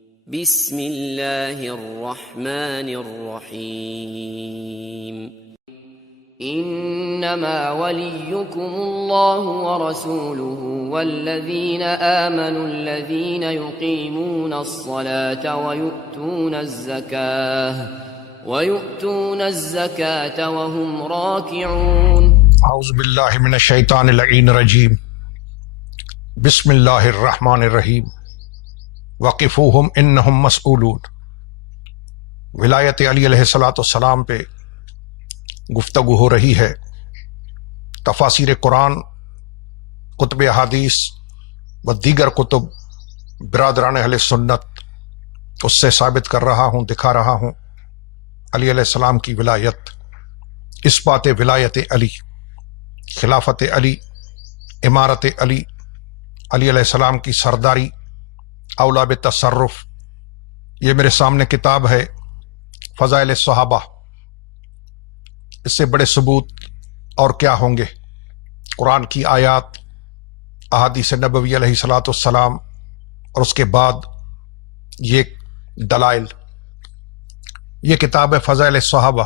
بسم اللہ الرحمن الرحیم انما ولیکم اللہ ورسولہ والذین آمنوا الذین یقیمون الصلاة ویؤتون الزکاة وهم راکعون۔ اعوذ باللہ من الشیطان اللعین الرجیم۔ بسم اللہ الرحمن الرحیم۔ وقفوہم انہم مسئولون۔ ولایت علی علیہ السلام پہ گفتگو ہو رہی ہے۔ تفاسیر قرآن، کتب احادیث و دیگر کتب برادران اہل سنت اس سے ثابت کر رہا ہوں، دکھا رہا ہوں علی علیہ السلام کی ولایت، اثبات ولایت علی، خلافت علی، امارت علی، علی علیہ السلام کی سرداری، اولا بتصرف۔ یہ میرے سامنے کتاب ہے فضائل صحابہ، اس سے بڑے ثبوت اور کیا ہوں گے؟ قرآن کی آیات، احادیث نبوی علیہ السلام، اور اس کے بعد یہ دلائل۔ یہ کتاب ہے فضائل صحابہ۔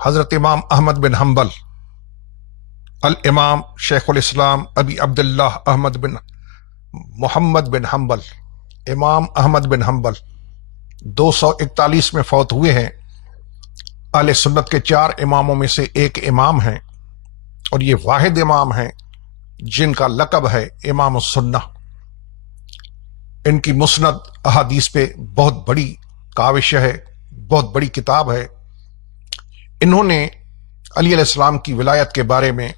حضرت امام احمد بن حنبل، الامام شیخ الاسلام ابی عبداللہ احمد بن محمد بن حنبل، امام احمد بن حنبل 241 میں فوت ہوئے ہیں۔ اہل سنت کے 4 اماموں میں سے ایک امام ہیں، اور یہ واحد امام ہیں جن کا لقب ہے امام السنہ۔ ان کی مسند احادیث پہ بہت بڑی کاوش ہے، بہت بڑی کتاب ہے۔ انہوں نے علی علیہ السلام کی ولایت کے بارے میں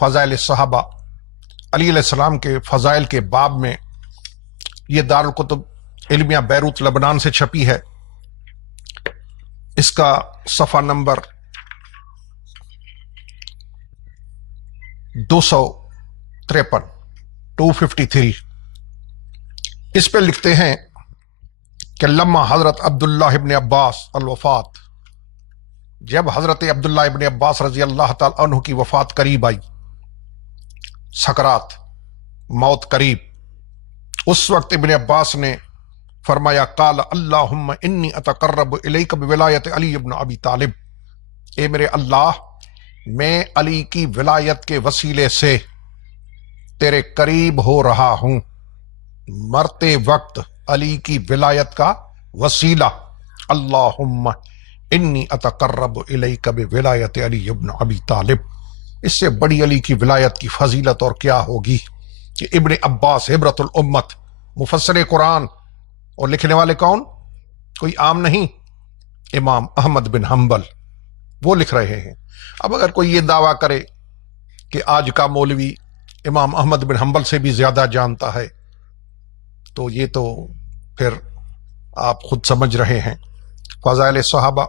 فضائل صحابہ، علی علیہ السلام کے فضائل کے باب میں، یہ دارالکتب علمیہ بیروت لبنان سے چھپی ہے۔ اس کا صفحہ نمبر 253 اس پہ لکھتے ہیں کہ لما حضرت عبداللہ ابن عباس الوفات، جب حضرت عبداللہ ابن عباس رضی اللہ تعالی عنہ کی وفات قریب آئی، سکرات، موت قریب، اس وقت ابن عباس نے فرمایا قال اللہم انی اتقرب الیک بولایت علی ابن ابی طالب، اے میرے اللہ، میں علی کی ولایت کے وسیلے سے تیرے قریب ہو رہا ہوں۔ مرتے وقت علی کی ولایت کا وسیلہ، اللہم انی اتقرب الیک بولایت علی ابن ابی طالب۔ اس سے بڑی علی کی ولایت کی فضیلت اور کیا ہوگی کہ ابن عباس عبرت الامت، مفسر قرآن، اور لکھنے والے کون؟ کوئی عام نہیں، امام احمد بن حنبل، وہ لکھ رہے ہیں۔ اب اگر کوئی یہ دعویٰ کرے کہ آج کا مولوی امام احمد بن حنبل سے بھی زیادہ جانتا ہے، تو یہ تو پھر آپ خود سمجھ رہے ہیں۔ فضائل صحابہ،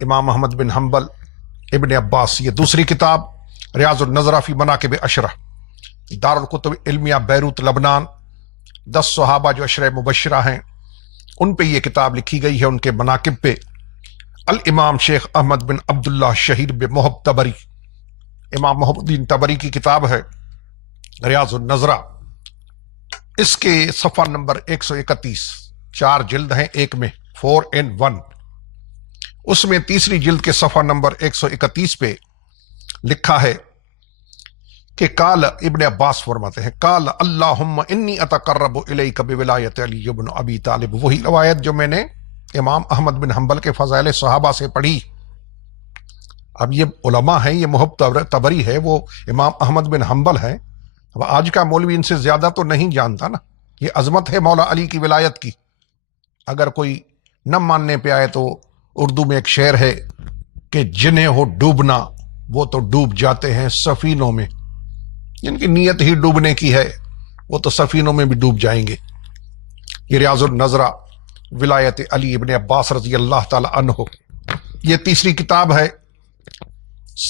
امام احمد بن حنبل، ابن عباس، یہ دوسری کتاب ریاض النظرہ فی مناقب عشرہ، دارالکتب علمیہ بیروت لبنان۔ 10 صحابہ جو عشرہ مبشرہ ہیں، ان پہ یہ کتاب لکھی گئی ہے، ان کے مناقب پہ۔ الامام شیخ احمد بن عبداللہ شہید بن محب تبری، امام محب الدین تبری کی کتاب ہے ریاض النظرہ۔ اس کے صفحہ نمبر 131، 4 جلد ہیں ایک میں، 4 in 1۔ اس میں تیسری جلد کے صفحہ نمبر 131 پہ لکھا ہے کہ قال، ابن عباس فرماتے ہیں قال اللہم انی اتقرب الیک بولایت علی ابن ابی طالب، وہی روایت جو میں نے امام احمد بن حنبل کے فضائل صحابہ سے پڑھی۔ اب یہ علماء ہیں، یہ محب تبری ہے، وہ امام احمد بن حنبل ہیں۔ اب آج کا مولوی ان سے زیادہ تو نہیں جانتا نا۔ یہ عظمت ہے مولا علی کی ولایت کی۔ اگر کوئی نہ ماننے پہ آئے تو اردو میں ایک شعر ہے کہ جنہیں ہو ڈوبنا وہ تو ڈوب جاتے ہیں سفینوں میں، جن کی نیت ہی ڈوبنے کی ہے وہ تو سفینوں میں بھی ڈوب جائیں گے۔ یہ ریاض النظرہ، ولایت علی ابن عباس رضی اللہ تعالی عنہ۔ یہ تیسری کتاب ہے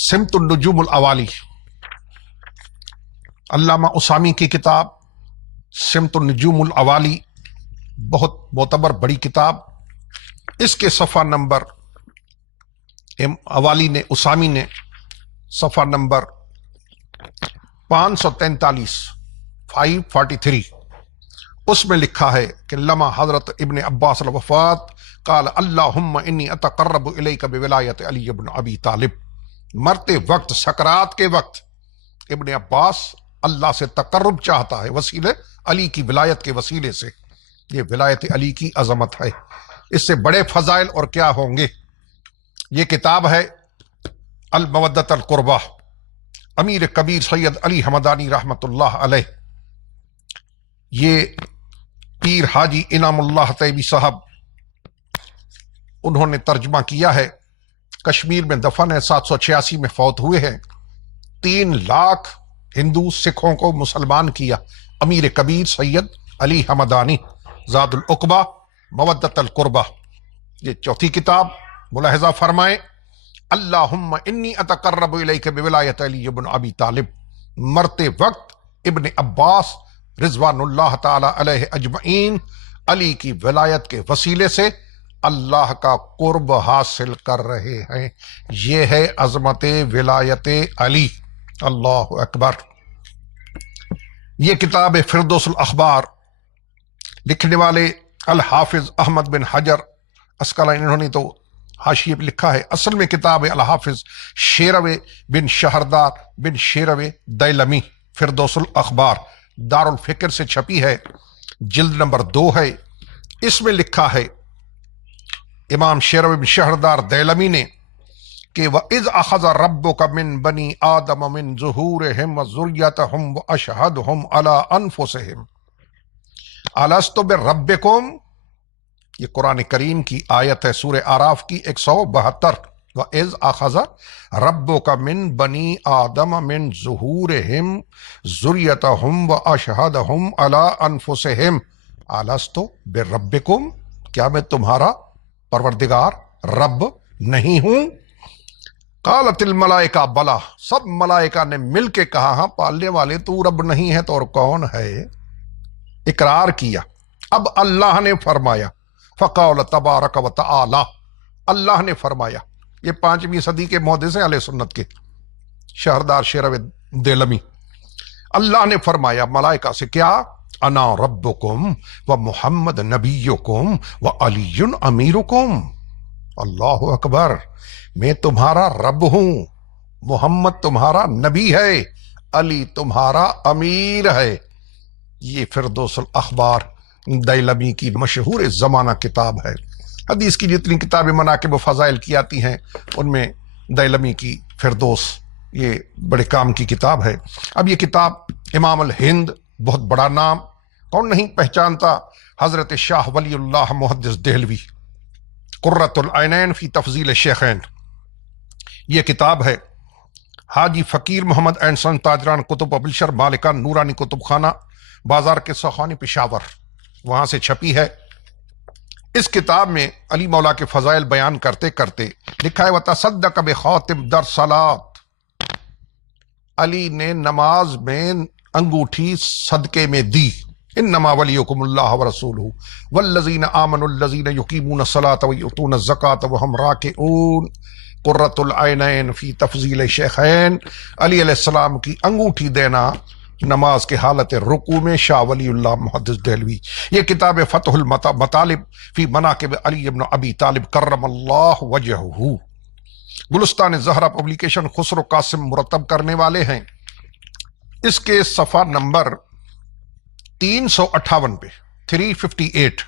سمت النجوم الاوالی، علامہ اسامی کی کتاب سمت النجوم الاوالی، بہت معتبر بڑی کتاب۔ اس کے صفحہ نمبر، اوالی نے، اسامی نے، صفحہ نمبر 543، 543، اس میں لکھا ہے کہ لما حضرت ابن عباس الوفات قال اللہم انی اتقرب الیک بولایت علی ابن ابی طالب، مرتے وقت سکرات کے وقت ابن عباس اللہ سے تقرب چاہتا ہے وسیلے علی کی ولایت کے وسیلے سے۔ یہ ولایت علی کی عظمت ہے، اس سے بڑے فضائل اور کیا ہوں گے۔ یہ کتاب ہے المودۃ القربہ، امیر کبیر سید علی حمدانی رحمت اللہ علیہ، یہ پیر حاجی انعام اللہ طیبی صاحب انہوں نے ترجمہ کیا ہے، کشمیر میں دفن ہے، 786 میں فوت ہوئے ہیں۔ 3 لاکھ ہندو سکھوں کو مسلمان کیا امیر کبیر سید علی حمدانی، زاد العقبہ مودۃ القربہ۔ یہ چوتھی کتاب، ملاحظہ فرمائیں، اللہم انی اتقرب الیک بولایت علی ابن ابی طالب، مرتے وقت ابن عباس رضوان اللہ تعالی علیہ اجمعین علی کی ولایت کے وسیلے سے اللہ کا قرب حاصل کر رہے ہیں۔ یہ ہے عظمت ولایت علی، اللہ اکبر۔ یہ کتاب فردوس الاخبار، لکھنے والے الحافظ احمد بن حجر عسقلانی، انہوں نے تو حاشیے پہ لکھا ہے، اصل میں کتاب الحافظ شیروے بن شہردار بن شیروے دیلمی، فردوس الاخبار، دارالفکر سے چھپی ہے، جلد نمبر 2 ہے۔ اس میں لکھا ہے امام شیروے بن شہردار دیلمی نے کہ وَإِذْ أَخَذَ رَبُّكَ مِن بَنِي آدَمَ مِن ظُهُورِهِمْ وَذُرِّيَّتَهُمْ وَأَشْهَدَهُمْ عَلَىٰ أَنفُسِهِمْ أَلَسْتُ بِرَبِّكُمْ، یہ قرآن کریم کی آیت ہے، سورہ اعراف کی 172۔ وَإِذْ أَخَذَ رَبُّكَ مِن بَنِي آدَمَ مِن ظُهُورِهِمْ ذُرِّيَّتَهُمْ وَأَشْهَدَهُمْ عَلَىٰ أَنفُسِهِمْ أَلَسْتُ بِرَبِّكُمْ، کیا میں تمہارا پروردگار رب نہیں ہوں؟ قالت الملائکہ بلا، سب ملائکہ نے مل کے کہا ہاں پالنے والے تو رب نہیں ہے تو اور کون ہے؟ اقرار کیا۔ اب اللہ نے فرمایا فقال تبارک و تعالی، اللہ نے فرمایا، یہ 5ویں صدی کے محدث ہیں اہل سنت کے، شہردار شیروے دیلمی، اللہ نے فرمایا ملائکہ سے کیا؟ انا ربکم و محمد نبیکم و علی امیرکم، اللہ اکبر، میں تمہارا رب ہوں، محمد تمہارا نبی ہے، علی تمہارا امیر ہے۔ یہ فردوس الاخبار دیلمی کی مشہور زمانہ کتاب ہے۔ حدیث کی جتنی کتابیں مناقب و فضائل کی آتی ہیں ان میں دیلمی کی فردوس یہ بڑے کام کی کتاب ہے۔ اب یہ کتاب امام الہند، بہت بڑا نام، کون نہیں پہچانتا، حضرت شاہ ولی اللہ محدث دہلوی، قرۃ العینین فی تفضیل شیخین، یہ کتاب ہے۔ حاجی فقیر محمد اینسن تاجران کتب پبلشر، مالکان نورانی کتب خانہ، بازار کے سخانی پشاور، وہاں سے چھپی ہے۔ اس کتاب میں علی مولا کے فضائل بیان کرتے کرتے لکھا ہے وتصدق بخاتم در صلاۃ، علی نے نماز میں انگوٹھی صدقے میں دی۔ انما ولیکم اللہ ورسولہ والذین آمنوا الذین یقیمون الصلاۃ ویؤتون الزکاۃ وہم راکعون، قرۃ العینین فی تفضیل شیخین، علی علیہ السلام کی انگوٹھی دینا نماز کے حالت رکوع میں، شاہ ولی اللہ محدث دہلوی۔ یہ کتاب فتح المطالب فی مناقب علی ابن ابی طالب کرم اللہ وجہہ، گلستان زہرا پبلیکیشن خسرو قاسم مرتب کرنے والے ہیں۔ اس کے صفحہ نمبر 358 پہ 358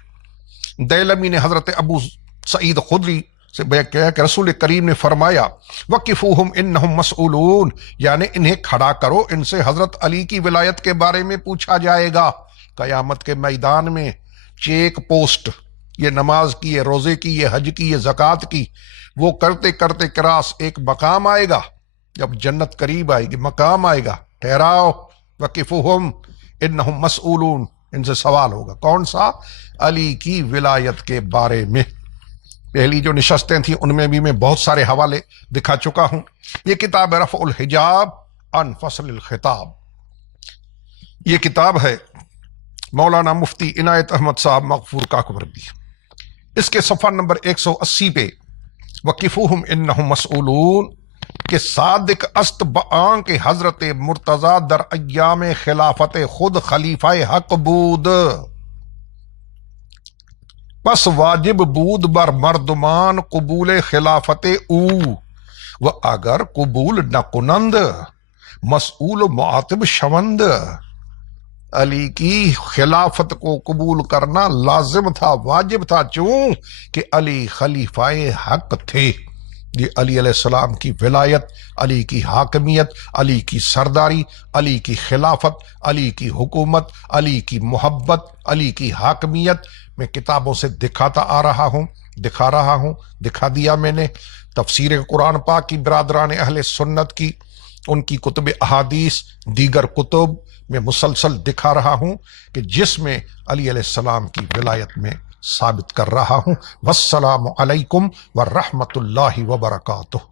دیلمی نے حضرت ابو سعید خدری سے بیان کیا کہ رسول کریم نے فرمایا وقفوہم انہم مسئولون، یعنی انہیں کھڑا کرو، ان سے حضرت علی کی ولایت کے بارے میں پوچھا جائے گا۔ قیامت کے میدان میں چیک پوسٹ، یہ نماز کی، یہ روزے کی، یہ حج کی، یہ زکوٰۃ کی، وہ کرتے کرتے کراس ایک مقام آئے گا، جب جنت قریب آئے گی مقام آئے گا، ٹھہراؤ، وقفوہم انہم مسئولون، ان سے سوال ہوگا، کون سا؟ علی کی ولایت کے بارے میں۔ پہلی جو نشستیں تھیں ان میں بھی میں بہت سارے حوالے دکھا چکا ہوں۔ یہ کتاب رفع الحجاب عن فصل الخطاب، یہ کتاب ہے مولانا مفتی عنایت احمد صاحب مغفور کاکوردی۔ اس کے صفحہ نمبر 180 پہ وقفوہم انہم مسئولون کہ صادق است بآن کے حضرت مرتضیٰ در ایام خلافت خود خلیفہ حق بود، پس واجب بود بر مردمان قبول خلافت او، و اگر قبول نہ کنند مسئول و معاتب شوند۔ علی کی خلافت کو قبول کرنا لازم تھا، واجب تھا، کیوں کہ علی خلیفہ حق تھے۔ یہ علی علیہ السلام کی ولایت، علی کی حاکمیت، علی کی سرداری، علی کی خلافت، علی کی حکومت، علی کی محبت، علی کی حاکمیت میں کتابوں سے دکھاتا آ رہا ہوں، دکھا رہا ہوں، دکھا دیا میں نے۔ تفسیر قرآن پاک کی برادران اہل سنت کی، ان کی کتب احادیث، دیگر کتب میں مسلسل دکھا رہا ہوں کہ جس میں علی علیہ السلام کی ولایت میں ثابت کر رہا ہوں۔ والسلام علیکم ورحمۃ اللہ وبرکاتہ۔